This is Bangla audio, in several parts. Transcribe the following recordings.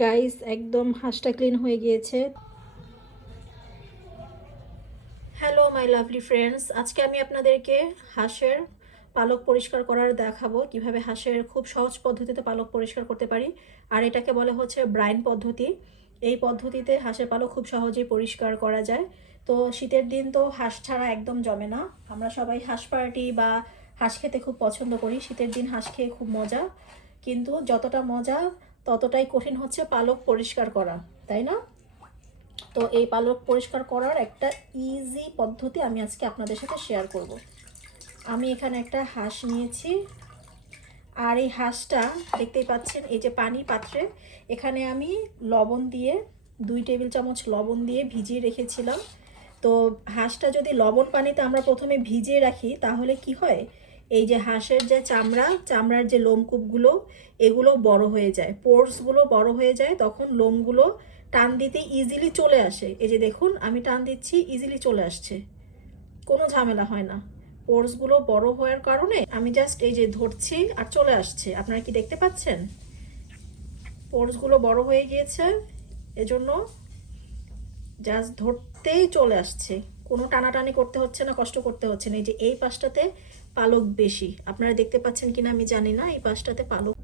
গাইস একদম হাঁসটা ক্লিন হয়ে গিয়েছে। হ্যালো মাই লাভলি ফ্রেন্ডস আজকে আমি আপনাদেরকে হাঁসের পালক পরিষ্কার করার দেখাবো, কীভাবে হাঁসের খুব সহজ পদ্ধতিতে পালক পরিষ্কার করতে পারি। আর এটাকে বলে হচ্ছে ব্রাইন পদ্ধতি। এই পদ্ধতিতে হাঁসের পালক খুব সহজেই পরিষ্কার করা যায়। তো শীতের দিন তো হাঁস ছাড়া একদম জমে না। আমরা সবাই হাঁস পার্টি বা হাঁস খেতে খুব পছন্দ করি। শীতের দিন হাঁস খেয়ে খুব মজা। কিন্তু যতটা মজা ততটাই কঠিন হচ্ছে পালক পরিষ্কার করা, তাই না? তো এই পালক পরিষ্কার করার একটা ইজি পদ্ধতি আমি আজকে আপনাদের সাথে শেয়ার করব। আমি এখানে একটা হাঁস নিয়েছি, আর এই হাঁসটা দেখতেই পাচ্ছেন, এই যে পানি পাত্রে, এখানে আমি লবণ দিয়ে, দুই টেবিল চামচ লবণ দিয়ে ভিজিয়ে রেখেছিলাম। তো হাঁসটা যদি লবণ পানিতে আমরা প্রথমে ভিজিয়ে রাখি, তাহলে কি হয়? এই যে হাঁসের যে চামড়া, চামড়ার যে লোমকূপগুলো, এগুলো বড় হয়ে যায়। পোর্সগুলো বড় হয়ে যায়, তখন লোমগুলো টান দিতে ইজিলি চলে আসে। এই যে দেখুন, আমি টান দিচ্ছি ইজিলি চলে আসছে। কোনো ঝামেলা হয় না। পোর্সগুলো বড় হওয়ার কারণে আমি জাস্ট এই যে ধরছি আর চলে আসছে। আপনারা কি দেখতে পাচ্ছেন? পোর্সগুলো বড় হয়ে গিয়েছে, এজন্য জাস্ট ধরতেই চলে আসছে। কোনো টানাটানি করতে হচ্ছে না, কষ্ট করতে হচ্ছে না। এই যে এই পাশটাতে পালক বেশি। আপনারা দেখতে পাচ্ছেন কিনা আমি জানি না, এই পাশটাতে পালক।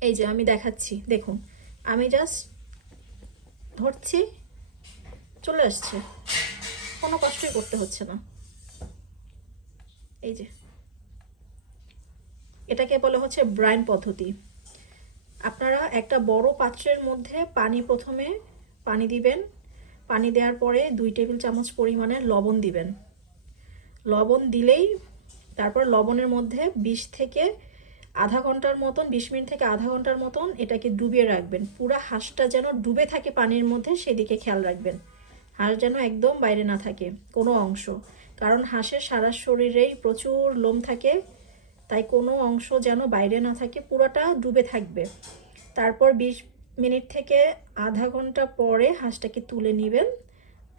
এই যে আমি দেখাচ্ছি, দেখুন। আমি জাস্ট ধরছি, চলে আসছে। কোনো কষ্টই করতে হচ্ছে না। এই যে। এটাকে বলে হচ্ছে ব্রাইন পদ্ধতি। আপনারা একটা বড় পাত্রের মধ্যে পানি প্রথমে পানি দিবেন পানি দেওয়ার পরে দুই টেবিল চামচ পরিমাণে লবণ দিবেন। লবণ দিলেই তারপর লবণের মধ্যে বিশ থেকে আধা ঘণ্টার মতন, বিশ মিনিট থেকে আধা ঘণ্টার মতন এটাকে ডুবিয়ে রাখবেন। পুরো হাঁসটা যেন ডুবে থাকে পানির মধ্যে, সেদিকে খেয়াল রাখবেন। হাঁস যেন একদম বাইরে না থাকে, কোনো অংশ। কারণ হাঁসের সারা শরীরেই প্রচুর লোম থাকে, তাই কোনো অংশ যেন বাইরে না থাকে, পুরোটা ডুবে থাকবে। তারপর বিশ মিনিট থেকে আধা ঘণ্টা পরে হাঁসটাকে তুলে নেবেন।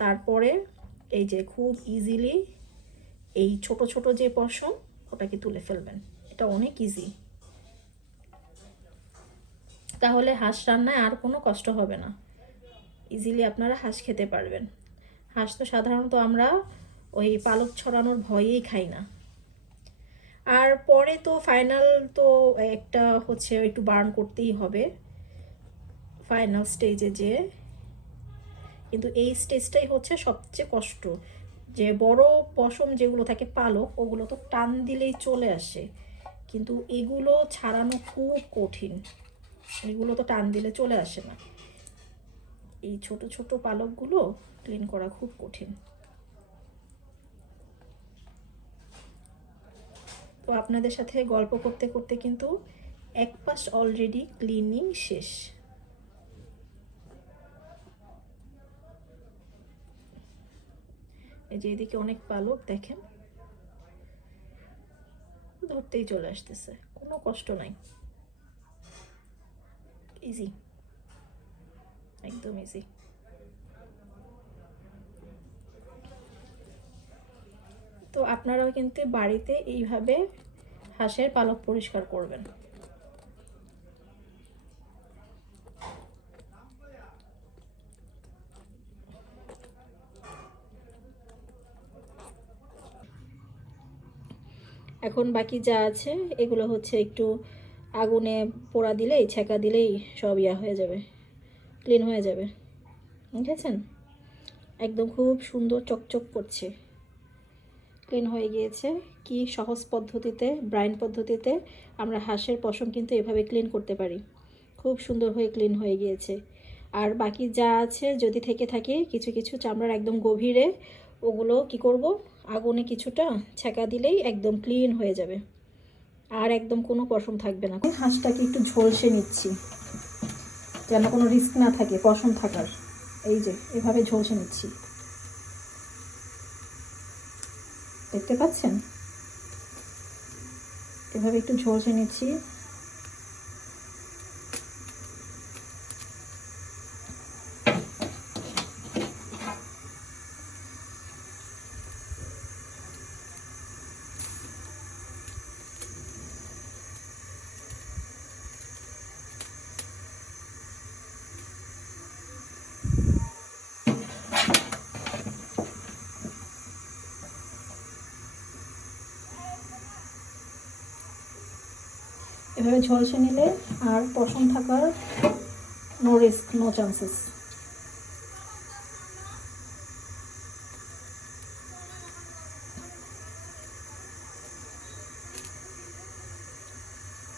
তারপরে এই যে খুব ইজিলি এই ছোট ছোট যে পশম, ওটাকে তুলে ফেলবেন। এটা অনেক ইজি তাহলে হাঁস রান্নায় আর কোনো কষ্ট হবে না। ইজিলি আপনারা হাঁস খেতে পারবেন। হাঁস তো সাধারণত আমরা ওই পালক ছড়ানোর ভয়েই খাই না। আর পরে তো ফাইনাল তো একটা হচ্ছে একটু বার্ন করতেই হবে। ফাইনাল স্টেজে যে, কিন্তু এই স্টেজটাই হচ্ছে সবচেয়ে কষ্ট। যে বড় পশম যেগুলো থাকে পালক, ওগুলো তো টান দিলেই চলে আসে। কিন্তু এগুলো ছাড়ানো খুব কঠিন। এগুলো তো টান দিলে চলে আসে না। এই ছোট ছোট পালকগুলো ক্লিন করা খুব কঠিন। তো আপনাদের সাথে গল্প করতে করতে কিন্তু এক পাশ অলরেডি ক্লিনিং শেষ। এই যে এদিকে অনেক পালক দেখেন। ধরতেই চলে আসতেছে, কোনো কষ্ট নাই। ইজি একদম ইজি তো আপনারাও কিন্তু বাড়িতে এইভাবে হাঁসের পালক পরিষ্কার করবেন। এখন বাকি যা আছে, এগুলো হচ্ছে একটু আগুনে পোড়া দিলেই, ছেঁকা দিলেই সব ইয়া হয়ে যাবে ক্লিন হয়ে যাবে। বুঝেছেন একদম খুব সুন্দর চকচক করছে। ক্লিন হয়ে গিয়েছে। কি সহজ পদ্ধতিতে ব্রাইন পদ্ধতিতে আমরা হাঁসের পশম কিন্তু এভাবে ক্লিন করতে পারি। খুব সুন্দর হয়ে ক্লিন হয়ে গিয়েছে। আর বাকি যা আছে, যদি থেকে থাকে, কিছু কিছু চামড়ার একদম গভীরে, ওগুলো কি করব? আগুনে কিছুটা ছেঁকা দিলেই একদম ক্লিন হয়ে যাবে। আর একদম কোনো পশম থাকবে না। হাঁসটাকে একটু ঝলসে নিচ্ছি, যেন কোনো রিস্ক না থাকে, পশম থাকার। এই যে, এভাবে ঝলসে নিচ্ছি। দেখতে পাচ্ছেন? এভাবে একটু ঝলসে নিচ্ছি। এভাবে ঝলসে নিলে আর পশম থাকার নো রিস্ক নো চান্সেস